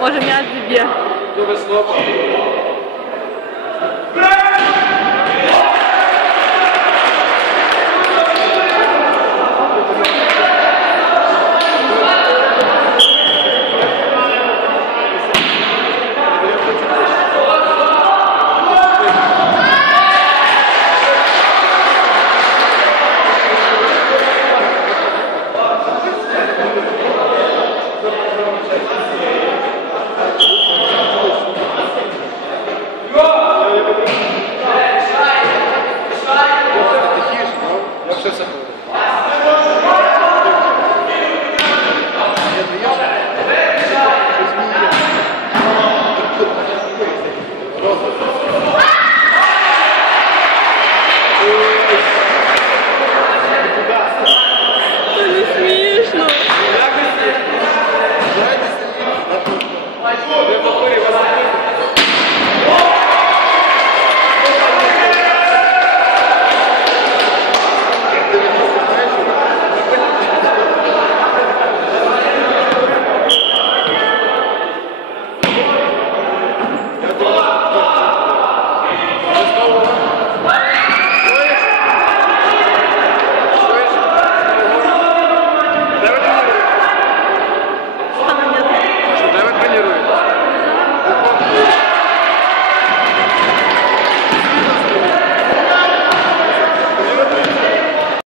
Можем я тебе.